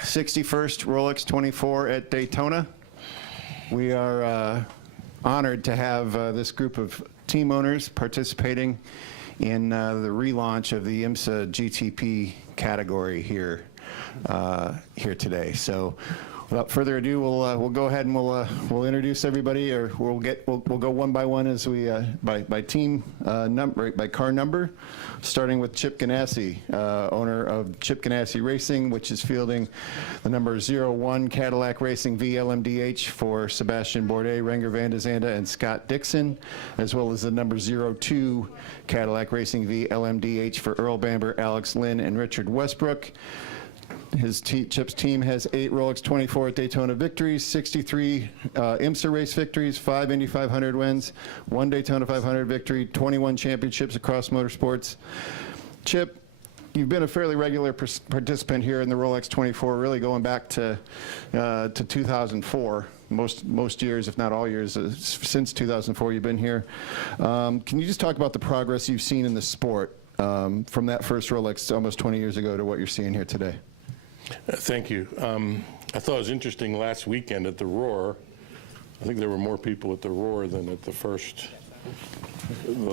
61st Rolex 24 at Daytona. We are honored to have this group of team owners participating in the relaunch of the IMSA GTP category here today. So without further ado, we'll go ahead and we'll introduce everybody, or we'll go one by one as we by team number, by car number, starting with Chip Ganassi, owner of Chip Ganassi Racing, which is fielding the number 01 Cadillac Racing V LMDH for Sebastian Bourdais, Renger van de Zanda, and Scott Dixon, as well as the number 02 Cadillac Racing V LMDH for Earl Bamber, Alex Lynn, and Richard Westbrook. Chip's team has 8 Rolex 24 at Daytona victories, 63 IMSA race victories, 5 Indy 500 wins, 1 Daytona 500 victory, 21 championships across motorsports. Chip, you've been a fairly regular participant here in the Rolex 24, really going back to 2004. Most years, if not all years, since 2004 you've been here. Can you just talk about the progress you've seen in the sport from that first Rolex almost 20 years ago to what you're seeing here today? Thank you. I thought it was interesting last weekend at the Roar. I think there were more people at the Roar than at the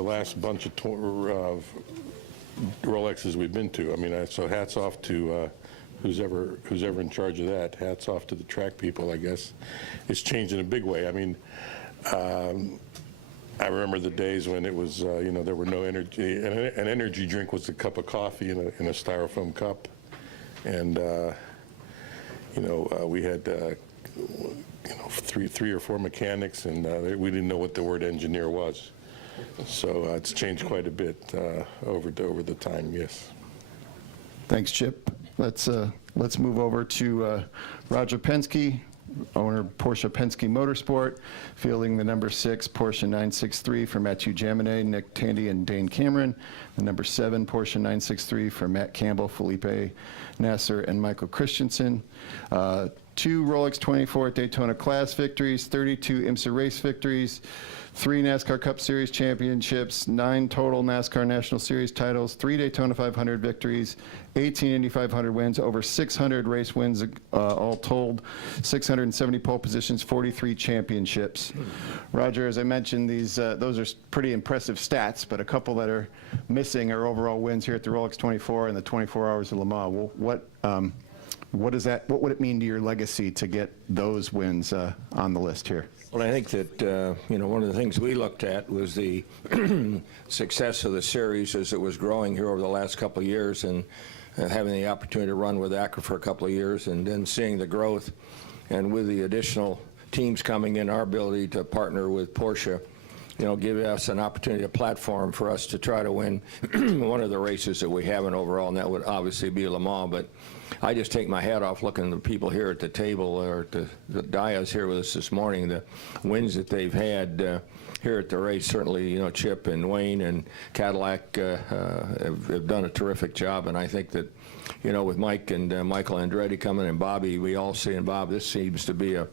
last bunch of Rolexes we've been to. I mean, so hats off to who's ever in charge of that. Hats off to the track people, I guess. It's changed in a big way. I mean, I remember the days when it was, you know, there were no energy. An energy drink was a cup of coffee in a styrofoam cup. And, you know, we had, you know, three or four mechanics, and we didn't know what the word engineer was. So it's changed quite a bit over the time, yes. Thanks, Chip. Let's move over to Roger Penske, owner Porsche Penske Motorsport, fielding the number 6 Porsche 963 for Mathieu Jaminet, Nick Tandy, and Dane Cameron. The number 7 Porsche 963 for Matt Campbell, Felipe Nasser, and Michael Christensen. 2 Rolex 24 at Daytona Class victories, 32 IMSA race victories, 3 NASCAR Cup Series championships, 9 total NASCAR National Series titles, 3 Daytona 500 victories, 18 Indy 500 wins, over 600 race wins all told, 670 pole positions, 43 championships. Roger, as I mentioned, those are pretty impressive stats, but a couple that are missing are overall wins here at the Rolex 24 and the 24 Hours of Le Mans. What would it mean to your legacy to get those wins on the list here? Well, I think that, you know, one of the things we looked at was the success of the series as it was growing here over the last couple of years, and having the opportunity to run with Acura for a couple of years, and then seeing the growth, and with the additional teams coming in, our ability to partner with Porsche, you know, give us an opportunity, a platform for us to try to win one of the races that we haven't overall, and that would obviously be Le Mans. But I just take my hat off looking at the people here at the table, or at the dais here with us this morning, the wins that they've had here at the race. Certainly, you know, Chip and Wayne and Cadillac have done a terrific job, and I think that, you know, with Mike and Michael Andretti coming, and Bobby, we all see, and Bob, this seems to be a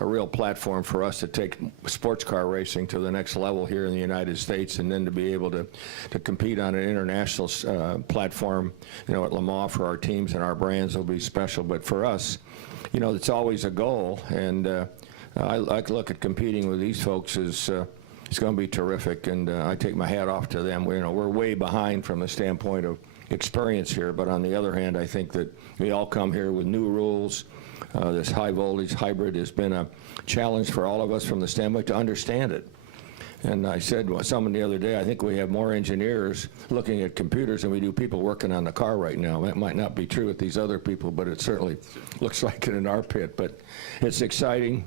real platform for us to take sports car racing to the next level here in the United States, and then to be able to compete on an international platform, you know, at Le Mans for our teams and our brands will be special. But for us, you know, it's always a goal, and I look at competing with these folks as it's going to be terrific, and I take my hat off to them. You know, we're way behind from the standpoint of experience here, but on the other hand, I think that we all come here with new rules. This high voltage hybrid has been a challenge for all of us from the standpoint to understand it. And I said to someone the other day, I think we have more engineers looking at computers than we do people working on the car right now. That might not be true with these other people, but it certainly looks like it in our pit. But it's exciting.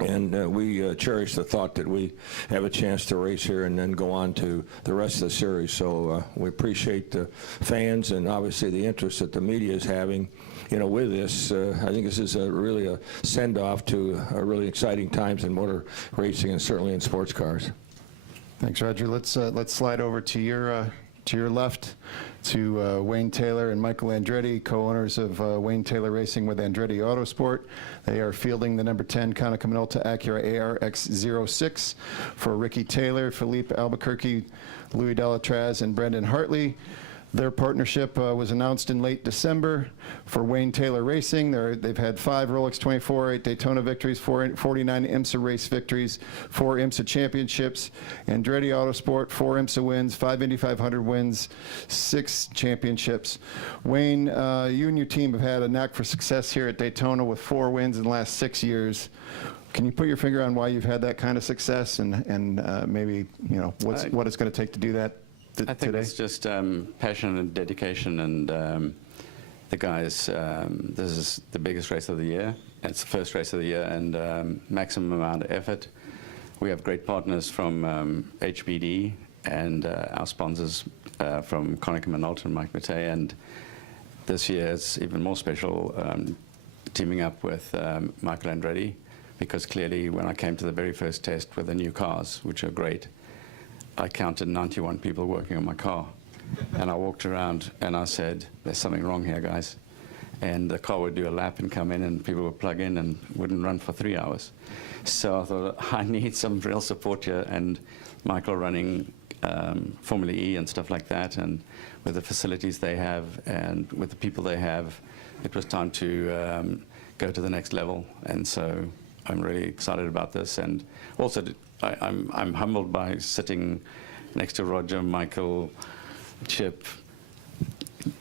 And we cherish the thought that we have a chance to race here and then go on to the rest of the series. So we appreciate the fans and obviously the interest that the media is having, you know, with this. I think this is really a send-off to really exciting times in motor racing and certainly in sports cars. Thanks, Roger. Let's slide over to your left, to Wayne Taylor and Michael Andretti, co-owners of Wayne Taylor Racing with Andretti Autosport. They are fielding the number 10 Konica Minolta Acura ARX-06 for Ricky Taylor, Philippe Albuquerque, Louis Delatraz, and Brendan Hartley. Their partnership was announced in late December for Wayne Taylor Racing. They've had 5 Rolex 24, 8 Daytona victories, 49 IMSA race victories, 4 IMSA championships. Andretti Autosport, 4 IMSA wins, 5 Indy 500 wins, 6 championships. Wayne, you and your team have had a knack for success here at Daytona with 4 wins in the last 6 years. Can you put your finger on why you've had that kind of success and maybe, you know, what it's going to take to do that I think today? it's just passion and dedication, and the guys, this is the biggest race of the year. It's the first race of the year, and maximum amount of effort. We have great partners from HBD and our sponsors from Konica Minolta and Mike Matei, and this year it's even more special teaming up with Michael Andretti, because clearly when I came to the very first test with the new cars, which are great, I counted 91 people working on my car. And I walked around and I said, there's something wrong here, guys. And the car would do a lap and come in and people would plug in and wouldn't run for 3 hours. So I thought, I need some real support here. And Michael running Formula E and stuff like that, and with the facilities they have and with the people they have, it was time to go to the next level. And so I'm really excited about this. And also, I'm humbled by sitting next to Roger, Michael, Chip,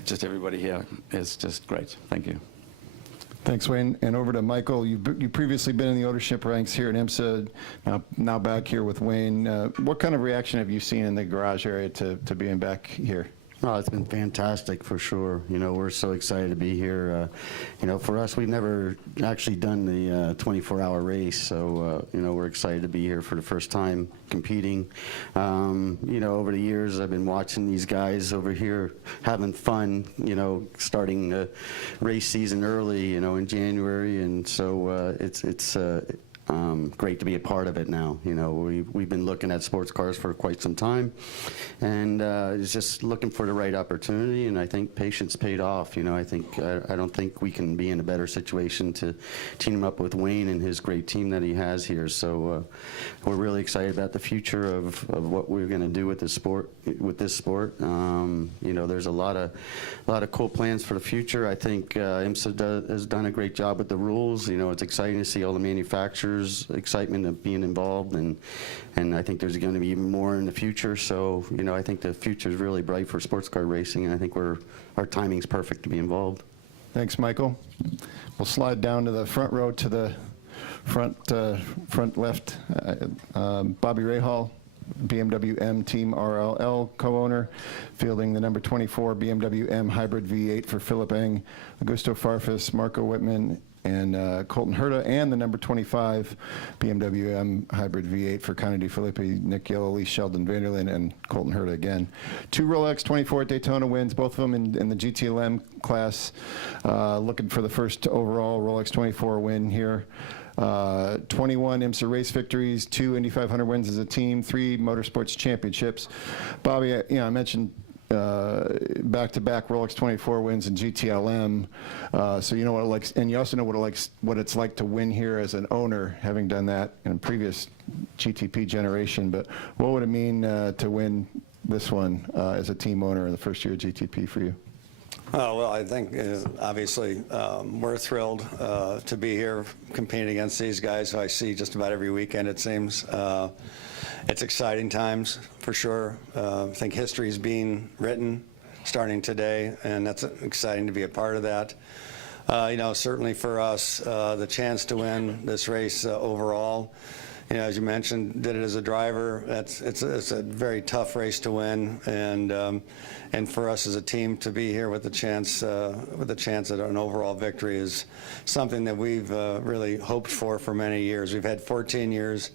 just everybody here is just great. Thank you. Thanks, Wayne. And over to Michael. You've previously been in the ownership ranks here at IMSA, now back here with Wayne. What kind of reaction have you seen in the garage area to being back here? Oh, it's been fantastic for sure. You know, we're so excited to be here. You know, for us, we've never actually done the 24-hour race, so you know, we're excited to be here for the first time competing. You know, over the years, I've been watching these guys over here having fun. You know, starting the race season early. You know, in January, and so it's great to be a part of it now. You know, we've been looking at sports cars for quite some time, and it's just looking for the right opportunity, and I think patience paid off. You know, I don't think we can be in a better situation to team up with Wayne and his great team that he has here. So we're really excited about the future of what we're going to do with this sport. You know, there's a lot of cool plans for the future. I think IMSA has done a great job with the rules. You know, it's exciting to see all the manufacturers excitement of being involved, and I think there's going to be even more in the future. So, you know, I think the future is really bright for sports car racing, and I think our timing's perfect to be involved. Thanks, Michael. We'll slide down to the front row to the front left. Bobby Rahal, BMW M Team RLL co-owner, fielding the number 24 BMW M Hybrid V8 for Philip Eng, Augusto Farfus, Marco Whitman, and Colton Herta, and the number 25 BMW M Hybrid V8 for Conor DeFilippi, Nick Yellowly, Sheldon Vanderlyn, and Colton Herta again. 2 Rolex 24 at Daytona wins, both of them in the GTLM class. Looking for the first overall Rolex 24 win here. 21 IMSA race victories, 2 Indy 500 wins as a team, 3 motorsports championships. Bobby, I mentioned back-to-back Rolex 24 wins in GTLM, so you know what it likes, and you also know what it's like to win here as an owner, having done that in a previous GTP generation. But what would it mean to win this one as a team owner in the first year of GTP for you? Well, I think obviously we're thrilled to be here competing against these guys who I see just about every weekend, it seems. It's exciting times for sure. I think history is being written starting today, and that's exciting to be a part of that. You know, certainly for us, the chance to win this race overall, you know, as you mentioned, did it as a driver. It's a very tough race to win, and for us as a team to be here with the chance at an overall victory is something that we've really hoped for many years. We've had 14 years.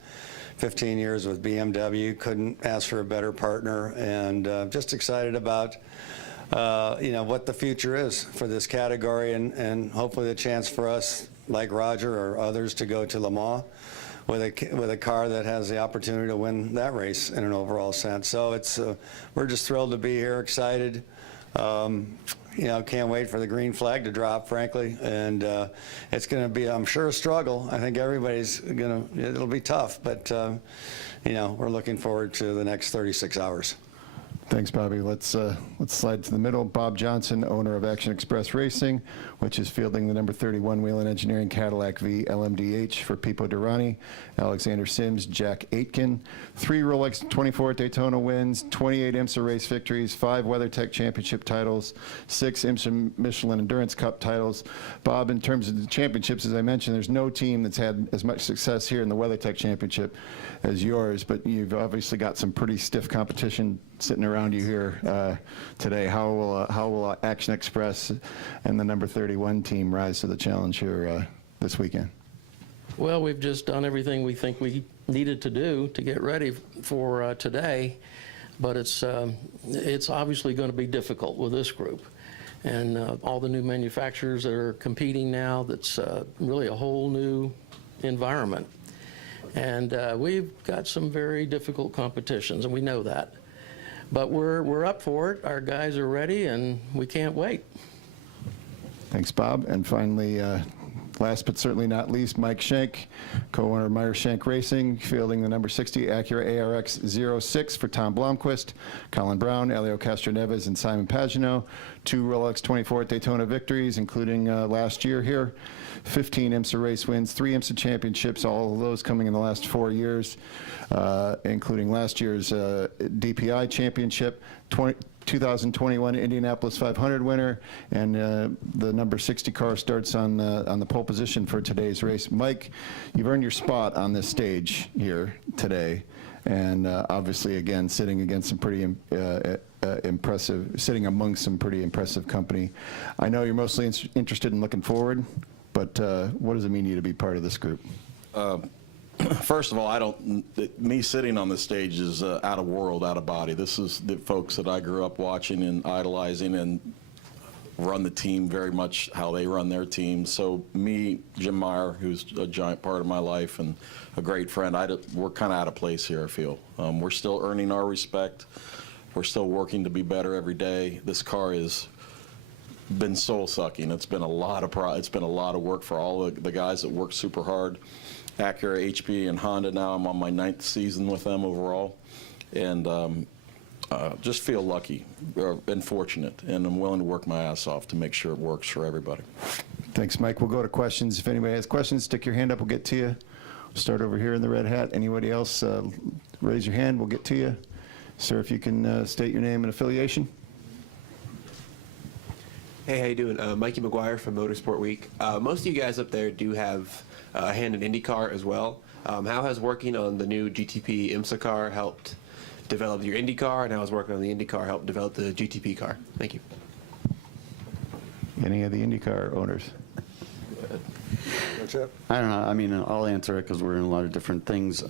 15 years with BMW, couldn't ask for a better partner, and just excited about you know, what the future is for this category, and hopefully the chance for us, like Roger or others, to go to Le Mans with a car that has the opportunity to win that race in an overall sense. So it's we're just thrilled to be here, excited. You know, can't wait for the green flag to drop, frankly, and it's going to be, I'm sure, a struggle. I think everybody's it'll be tough, but you know, we're looking forward to the next 36 hours. Thanks, Bobby. Let's slide to the middle. Bob Johnson, owner of Action Express Racing, which is fielding the number 31 Whelen Engineering Cadillac V LMDH for Pipo Durrani, Alexander Sims, Jack Aitken. 3 Rolex 24 at Daytona wins, 28 IMSA race victories, 5 WeatherTech Championship titles, 6 IMSA Michelin Endurance Cup titles. Bob, in terms of the championships, as I mentioned, there's no team that's had as much success here in the WeatherTech Championship as yours, but you've obviously got some pretty stiff competition sitting around you here today. How will Action Express and the number 31 team rise to the challenge here this weekend? Well, we've just done everything we think we needed to do to get ready for today, but it's obviously going to be difficult with this group. And all the new manufacturers that are competing now, that's really a whole new environment. And we've got some very difficult competitions, and we know that. But we're up for it. Our guys are ready, and we can't wait. Thanks, Bob. And finally, last but certainly not least, Mike Schenk, co-owner of Meyer Schenk Racing, fielding the number 60 Acura ARX 06 for Tom Blomquist, Colin Brown, Elio Castroneves, and Simon Pagino. 2 Rolex 24 at Daytona victories, including last year here. 15 IMSA race wins, 3 IMSA championships, all of those coming in the last 4 years, including last year's DPI championship, 2021 Indianapolis 500 winner, and the number 60 car starts on the pole position for today's race. Mike, you've earned your spot on this stage here today, and obviously, again, sitting against some pretty sitting amongst some pretty impressive company. I know you're mostly interested in looking forward, but what does it mean to you to be part of this group? First of all, me sitting on the stage is out of world, out of body. This is the folks that I grew up watching and idolizing and run the team very much how they run their team. So me, Jim Meyer, who's a giant part of my life and a great friend, we're kind of out of place here, I feel. We're still earning our respect. We're still working to be better every day. This car has been soul-sucking. It's been a lot of work for all the guys that work super hard. Acura, HP, and Honda now. I'm on my 9th season with them overall. And just feel lucky and fortunate. And I'm willing to work my ass off to make sure it works for everybody. Thanks, Mike. We'll go to questions. If anybody has questions, stick your hand up. We'll get to you. We'll start over here in the red hat. Anybody else, raise your hand. We'll get to you. Sir, if you can state your name and affiliation. Hey, how you doing? Mikey McGuire from Motorsport Week. Most of you guys up there do have a hand in IndyCar as well. How has working on the new GTP IMSA car helped develop your IndyCar, and how has working on the IndyCar helped develop the GTP car? Thank you. Any of the IndyCar owners? I don't know. I mean, I'll answer it because we're in a lot of different things.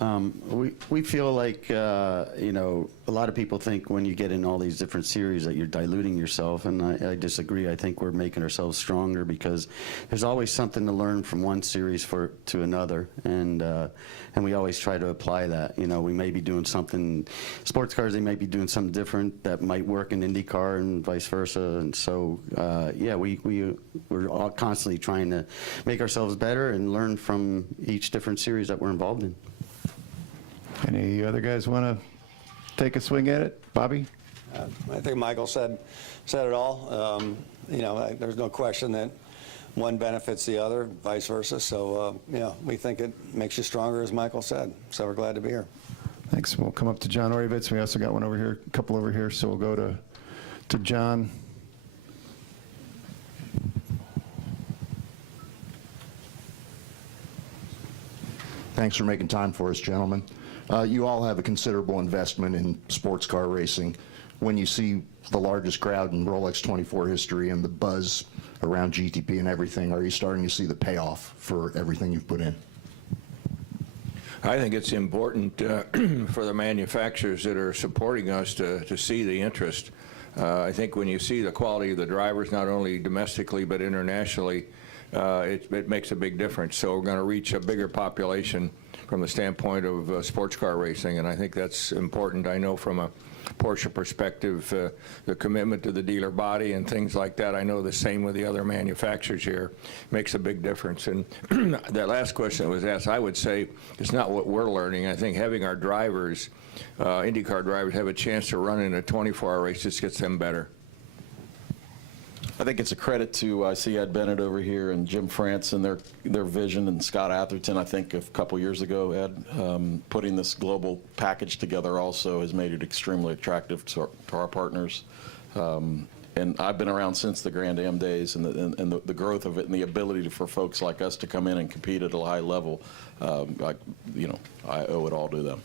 We feel like, you know, a lot of people think when you get in all these different series that you're diluting yourself, and I disagree. I think we're making ourselves stronger because there's always something to learn from one series to another, and we always try to apply that. You know, we may be doing something, sports cars, they might be doing something different that might work in IndyCar and vice versa, and so, yeah, we're all constantly trying to make ourselves better and learn from each different series that we're involved in. Any other guys want to take a swing at it? Bobby? I think Michael said it all. You know, there's no question that one benefits the other, vice versa. So, you know, we think it makes you stronger, as Michael said. So we're glad to be here. Thanks. We'll come up to John Oravitz. We also got one over here, a couple over here, so we'll go to John. Thanks for making time for us, gentlemen. You all have a considerable investment in sports car racing. When you see the largest crowd in Rolex 24 history and the buzz around GTP and everything, are you starting to see the payoff for everything you've put in? I think it's important for the manufacturers that are supporting us to see the interest. I think when you see the quality of the drivers, not only domestically but internationally, it makes a big difference. So we're going to reach a bigger population from the standpoint of sports car racing, and I think that's important. I know from Porsche perspective, the commitment to the dealer body and things like that, I know the same with the other manufacturers here, makes a big difference. And that last question that was asked, I would say it's not what we're learning. I think having our drivers, IndyCar drivers, have a chance to run in a 24-hour race just gets them better. I think it's a credit to, I see Ed Bennett over here and Jim France and their vision, and Scott Atherton, I think a couple years ago, Ed, putting this global package together also has made it extremely attractive to our partners. And I've been around since the Grand Am days, and the growth of it and the ability for folks like us to come in and compete at a high level, I owe it all to them.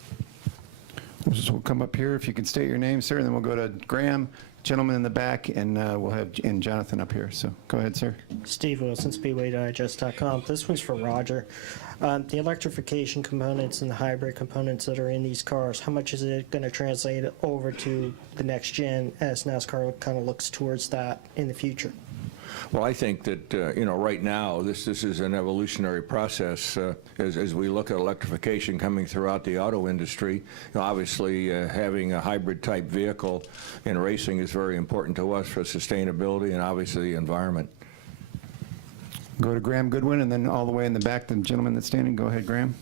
We'll come up here if you can state your name, sir, and then we'll go to Graham, gentleman in the back, and we'll have Jonathan up here. So go ahead, sir. Steve Wilson, SpeedwayDigest.com. This one's for Roger. The electrification components and the hybrid components that are in these cars, how much is it going to translate over to the next gen as NASCAR kind of looks towards that in the future? Well, I think that, right now, this is an evolutionary process as we look at electrification coming throughout the auto industry. Obviously, having a hybrid-type vehicle in racing is very important to us for sustainability and obviously the environment. Go to Graham Goodwin, and then all the way in the back, the gentleman that's standing. Go ahead, Graham.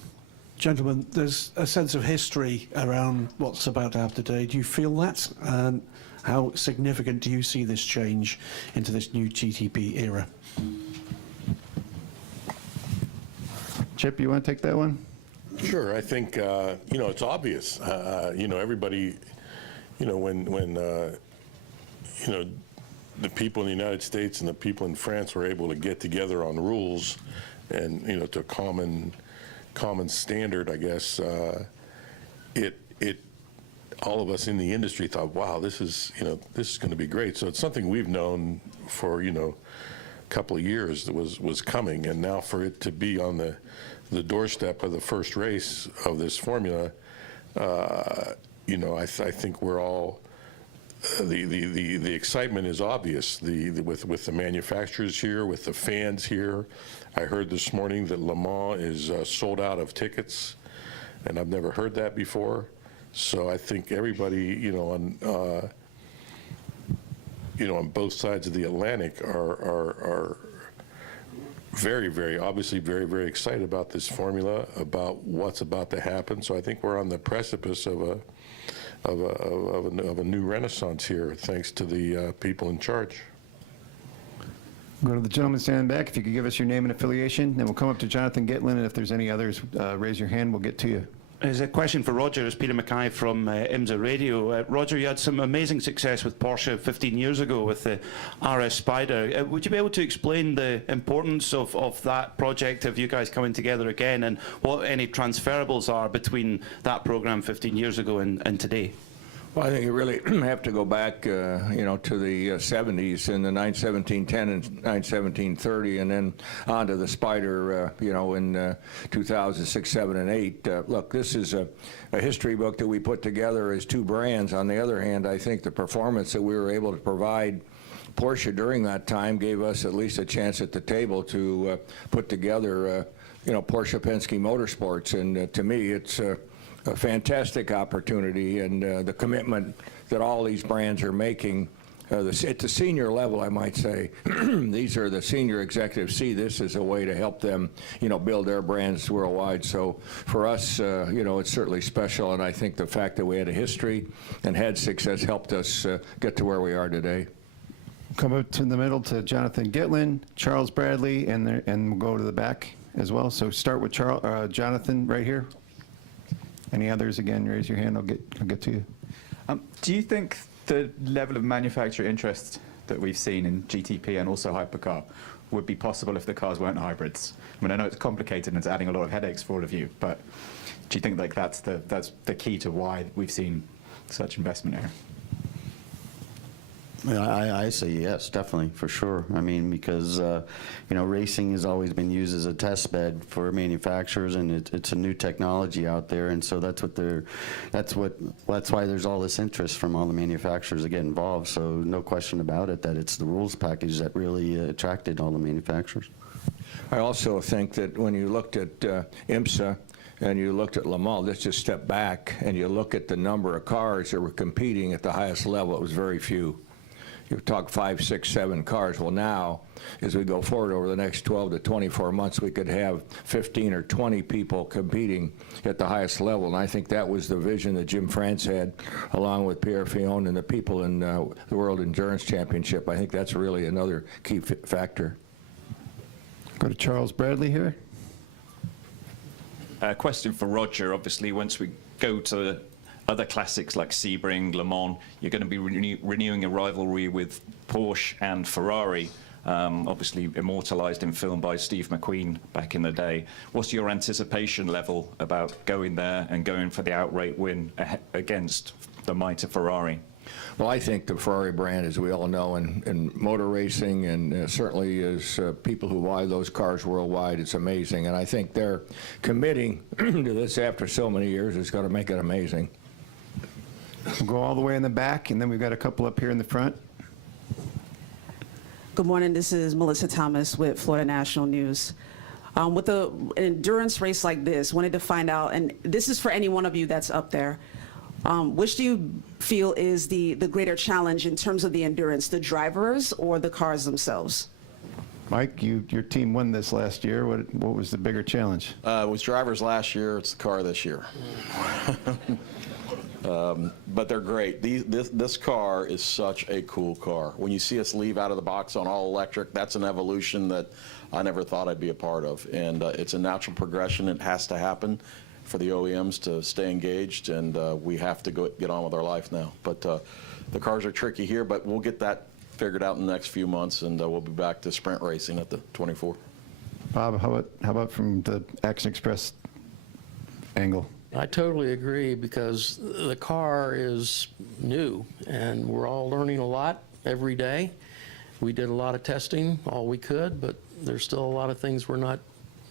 Gentlemen, there's a sense of history around what's about to happen today. Do you feel that? And how significant do you see this change into this new GTP era? Chip, you want to take that one? Sure. I think, it's obvious. Everybody, when the people in the United States and the people in France were able to get together on rules and, to a common standard, I guess, all of us in the industry thought, wow, this is going to be great. So it's something we've known for, a couple of years that was coming. And now for it to be on the doorstep of the first race of this formula, I think we're all, the excitement is obvious. With the manufacturers here, with the fans here. I heard this morning that Le Mans is sold out of tickets, and I've never heard that before. So I think everybody, on both sides of the Atlantic are very, very, obviously very, very excited about this formula, about what's about to happen. So I think we're on the precipice of a new renaissance here, thanks to the people in charge. Go to the gentleman standing back. If you could give us your name and affiliation, then we'll come up to Jonathan Gitlin, and if there's any others, raise your hand. We'll get to you. There's a question for Roger. It's Peter Mackay from IMSA Radio. Roger, you had some amazing success with Porsche 15 years ago with the RS Spider. Would you be able to explain the importance of that project of you guys coming together again, and what any transferables are between that program 15 years ago and today? Well, I think you really have to go back, to the 70s in the 917.10 and 917.30, and then on to the Spider, in 2006, 7, and 8. Look, this is a history book that we put together as two brands. On the other hand, I think the performance that we were able to provide Porsche during that time gave us at least a chance at the table to put together, Porsche Penske Motorsports, and to me, it's a fantastic opportunity, and the commitment that all these brands are making at the senior level, I might say. These are the senior executives see this as a way to help them, build their brands worldwide. So for us, it's certainly special, and I think the fact that we had a history and had success helped us get to where we are today. Come up to the middle to Jonathan Gitlin, Charles Bradley, and we'll go to the back as well. So start with Jonathan right here. Any others, again, raise your hand, I'll get to you. Do you think the level of manufacturer interest that we've seen in GTP and also hypercar would be possible if the cars weren't hybrids? I mean, I know it's complicated and it's adding a lot of headaches for all of you, but do you think that's the key to why we've seen such investment here? I say yes, definitely, for sure. I mean, because racing has always been used as a test bed for manufacturers, and it's a new technology out there, and so that's why there's all this interest from all the manufacturers that get involved. So no question about it that it's the rules package that really attracted all the manufacturers. I also think that when you looked at IMSA and you looked at Le Mans, let's just step back, and you look at the number of cars that were competing at the highest level, it was very few. You talk 5, 6, 7 cars. Well, now, as we go forward over the next 12 to 24 months, we could have 15 or 20 people competing at the highest level. And I think that was the vision that Jim France had, along with Pierre Fillon and the people in the World Endurance Championship. I think that's really another key factor. Go to Charles Bradley here. Question for Roger. Obviously, once we go to other classics like Sebring, Le Mans, you're going to be renewing a rivalry with Porsche and Ferrari, obviously immortalized in film by Steve McQueen back in the day. What's your anticipation level about going there and going for the outright win against the mighty Ferrari? Well, I think the Ferrari brand, as we all know, in motor racing and certainly as people who buy those cars worldwide, it's amazing. And I think they're committing to this after so many years is going to make it amazing. We'll go all the way in the back, and then we've got a couple up here in the front. Good morning. This is Melissa Thomas with Florida National News. With an endurance race like this, wanted to find out, and this is for any one of you that's up there, which do you feel is the greater challenge in terms of the endurance, the drivers or the cars themselves? Mike, your team won this last year. What was the bigger challenge? It was drivers last year. It's the car this year. But they're great. This car is such a cool car. When you see us leave out of the box on all electric, that's an evolution that I never thought I'd be a part of. And it's a natural progression. It has to happen for the OEMs to stay engaged, and we have to get on with our life now. But the cars are tricky here, but we'll get that figured out in the next few months, and we'll be back to sprint racing at the 24. Bob, how about from the Action Express angle? I totally agree, because the car is new and we're all learning a lot every day. We did a lot of testing, all we could, but there's still a lot of things we're not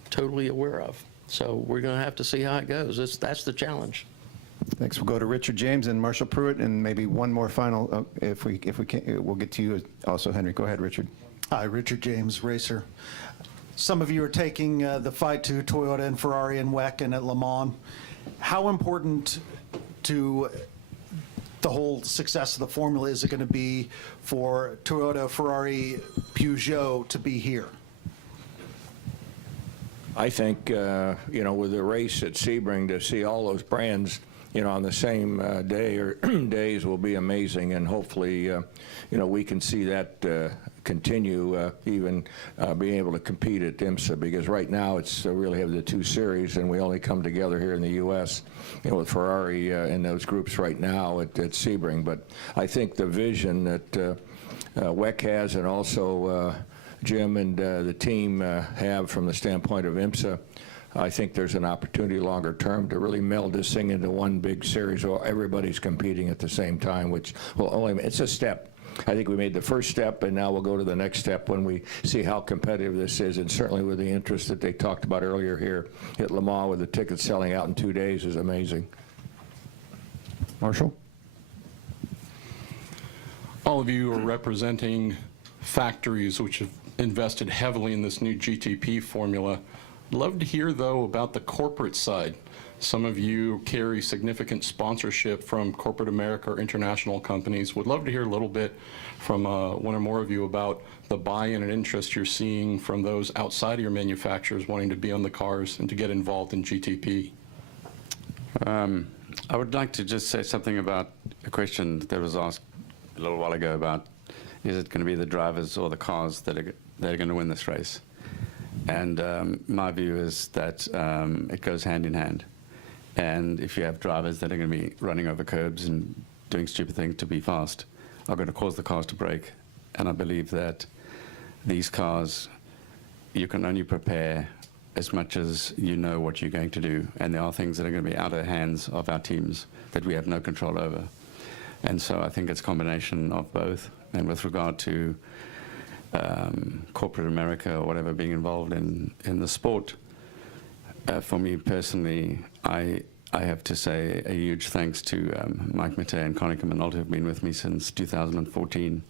totally aware of. So we're going to have to see how it goes. That's the challenge. Thanks. We'll go to Richard James and Marshall Pruitt, and maybe one more final. If we can, we'll get to you also, Henry. Go ahead, Richard. Hi, Richard James, racer. Some of you are taking the fight to Toyota and Ferrari and WEC and at Le Mans. How important to the whole success of the formula is it going to be for Toyota, Ferrari, Peugeot to be here? I think, with the race at Sebring, to see all those brands, on the same day or days will be amazing, and hopefully, we can see that continue, even being able to compete at IMSA, because right now it's really have the two series, and we only come together here in the U.S., with Ferrari and those groups right now at Sebring. But I think the vision that WEC has, and also Jim and the team have from the standpoint of IMSA, I think there's an opportunity longer term to really meld this thing into one big series where everybody's competing at the same time, which will only, it's a step. I think we made the first step, and now we'll go to the next step when we see how competitive this is, and certainly with the interest that they talked about earlier here at Le Mans, with the tickets selling out in 2 days, is amazing. Marshall? All of you are representing factories which have invested heavily in this new GTP formula. I'd love to hear, though, about the corporate side. Some of you carry significant sponsorship from corporate America or international companies. Would love to hear a little bit from one or more of you about the buy-in and interest you're seeing from those outside of your manufacturers wanting to be on the cars and to get involved in GTP. I would like to just say something about a question that was asked a little while ago about, is it going to be the drivers or the cars that are going to win this race? And my view is that it goes hand in hand. And if you have drivers that are going to be running over curbs and doing stupid things to be fast, are going to cause the cars to break. And I believe that these cars, you can only prepare as much as you know what you're going to do. And there are things that are going to be out of the hands of our teams that we have no control over. And so I think it's a combination of both. And with regard to corporate America or whatever being involved in the sport, for me personally, I have to say a huge thanks to Mike Matei and Konica Minolta, who've been with me since 2014.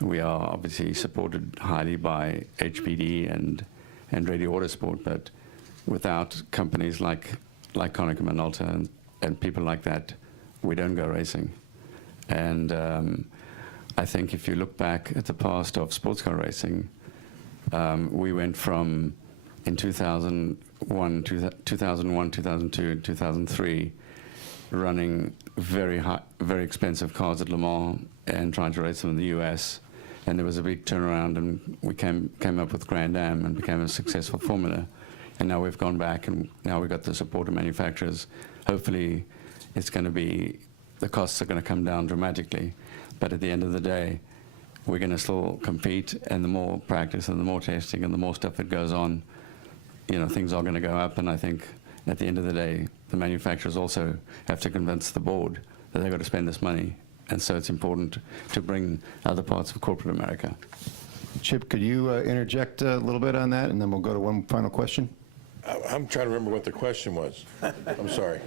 We are obviously supported highly by HPD and Radio Autosport, but without companies like like Konica Minolta and people like that, we don't go racing. And I think if you look back at the past of sports car racing, we went from, in 2001, 2002, and 2003, running very expensive cars at Le Mans and trying to race them in the US. And there was a big turnaround, and we came up with Grand Am and became a successful formula. And now we've gone back, and now we've got the support of manufacturers. Hopefully, it's going to be, the costs are going to come down dramatically. But at the end of the day, we're going to still compete, and the more practice and the more testing and the more stuff that goes on, you know, things are going to go up. And I think at the end of the day, the manufacturers also have to convince the board that they've got to spend this money. And so it's important to bring other parts of corporate America. Chip, could you interject a little bit on that, and then we'll go to one final question? I'm trying to remember what the question was. I'm sorry.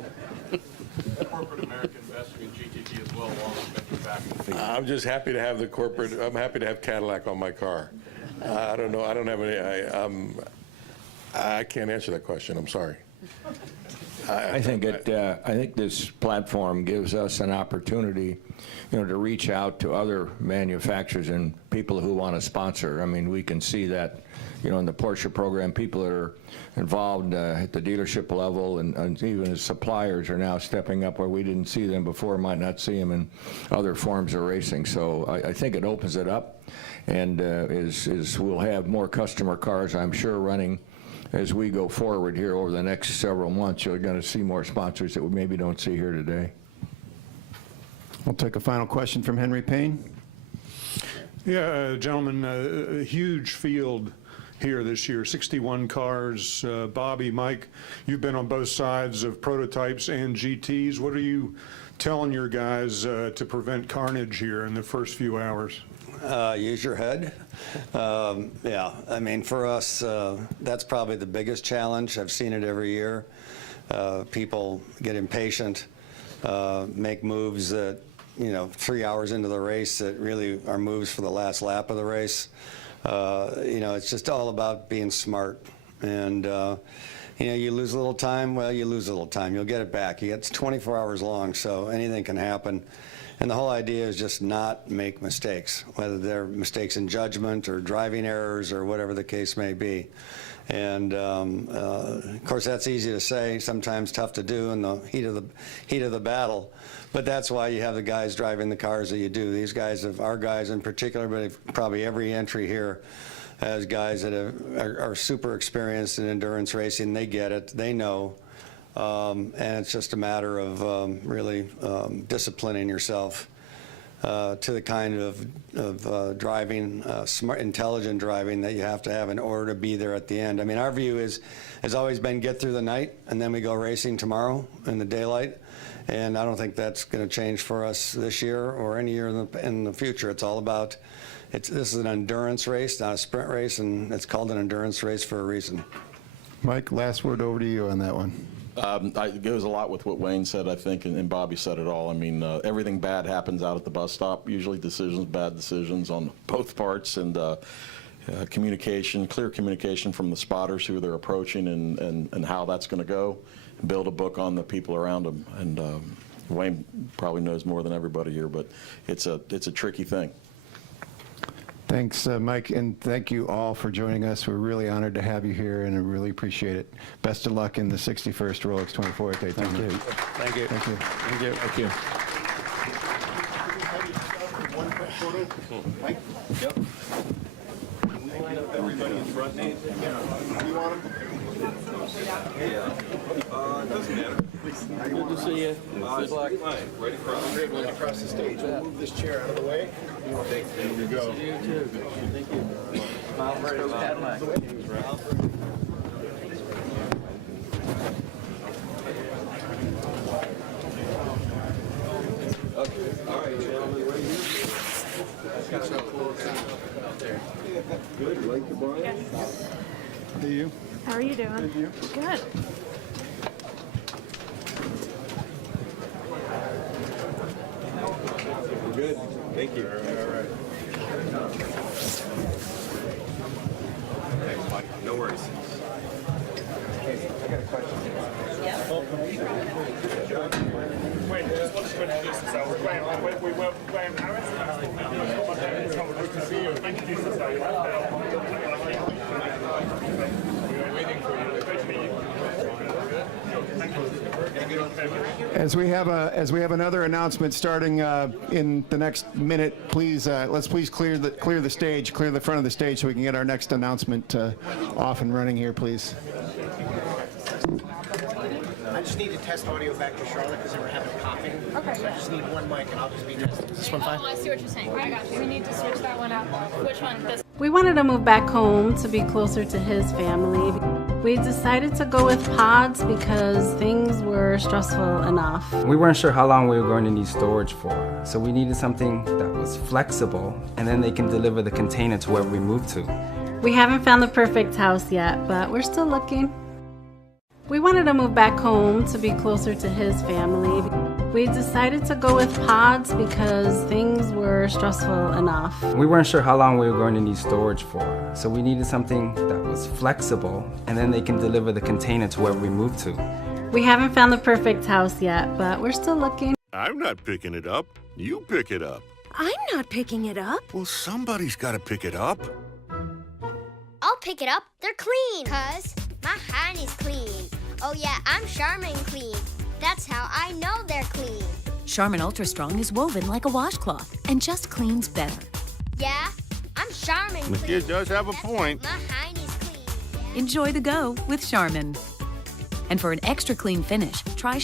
Corporate America investing in GTP as well, along with manufacturing. I'm just happy to have the corporate, I'm happy to have Cadillac on my car. I don't know, I don't have any, I can't answer that question, I'm sorry. I think this platform gives us an opportunity, you know, to reach out to other manufacturers and people who want to sponsor. I mean, we can see that, you know, in the Porsche program, people that are involved at the dealership level and even as suppliers are now stepping up where we didn't see them before, might not see them in other forms of racing. So I think it opens it up, and we'll have more customer cars, I'm sure, running as we go forward here over the next several months. You're going to see more sponsors that we maybe don't see here today. We'll take a final question from Henry Payne. Yeah, gentlemen, a huge field here this year, 61 cars. Bobby, Mike, you've been on both sides of prototypes and GTs. What are you telling your guys to prevent carnage here in the first few hours? Use your head. Yeah, I mean, for us, that's probably the biggest challenge. I've seen it every year. People get impatient, make moves that, you know, 3 hours into the race that really are moves for the last lap of the race. You know, it's just all about being smart. And, you know, you lose a little time, well, you lose a little time. You'll get it back. It's 24 hours long, so anything can happen. And the whole idea is just not make mistakes, whether they're mistakes in judgment or driving errors or whatever the case may be. And of course, that's easy to say, sometimes tough to do in the heat of the battle. But that's why you have the guys driving the cars that you do. These guys, our guys in particular, but probably every entry here has guys that are super experienced in endurance racing. They get it. They know. And it's just a matter of really disciplining yourself to the kind of driving, smart, intelligent driving that you have to have in order to be there at the end. I mean, our view has always been get through the night, and then we go racing tomorrow in the daylight. And I don't think that's going to change for us this year or any year in the future. It's all about, this is an endurance race, not a sprint race, and it's called an endurance race for a reason. Mike, last word over to you on that one. It goes a lot with what Wayne said, I think, and Bobby said it all. I mean, everything bad happens out at the bus stop, usually bad decisions on both parts, and communication, clear communication from the spotters who they're approaching and how that's going to go. Build a book on the people around them. And Wayne probably knows more than everybody here, but it's a tricky thing. Thanks, Mike, and thank you all for joining us. We're really honored to have you here, and I really appreciate it. Best of luck in the 61st Rolex 24 at Daytona. Thank you. Thank you. Thank you. Thank you. Thank you. One quick photo. Mike? Yep. Line up everybody in front. You want them? Doesn't matter. Good to see you. Good luck. Right across. Right across the stage. We'll move this chair out of the way. There you go. You too. Thank you. Let's go Cadillac. All right, gentlemen, right here. Good. Like the bar? Do you? How are you doing? Good. We're good. Thank you. All right. Thanks, Mike. No worries. Wait, just wanted to introduce yourself. We're Graham Harris. Introduce yourself. We're waiting for you. Great to meet you. As we have another announcement starting in the next minute, please let's please clear the stage, clear the front of the stage, so we can get our next announcement off and running here, please. I just need to test audio back to Charlotte because they were having coughing. Okay. So I just need one mic and I'll just be testing. Is this one fine? Oh, I see what you're saying. I got you. We need to switch that one out. Which one? This. We wanted to move back home to be closer to his family. We decided to go with pods because things were stressful enough. We weren't sure how long we were going to need storage for, so we needed something that was flexible, and then they can deliver the container to wherever we move to. We haven't found the perfect house yet, but we're still looking. We wanted to move back home to be closer to his family. We decided to go with pods because things were stressful enough. We weren't sure how long we were going to need storage for, so we needed something that was flexible, and then they can deliver the container to wherever we move to. We haven't found the perfect house yet, but we're still looking. I'm not picking it up. You pick it up. I'm not picking it up. Well, somebody's got to pick it up. I'll pick it up. They're clean. 'Cause my hand is clean. Oh yeah, I'm Charmin Clean. That's how I know they're clean. Charmin Ultra Strong is woven like a washcloth and just cleans better. Yeah, I'm Charmin The Clean. kid does have a point. My hand is clean. Enjoy the go with Charmin. And for an extra clean finish, try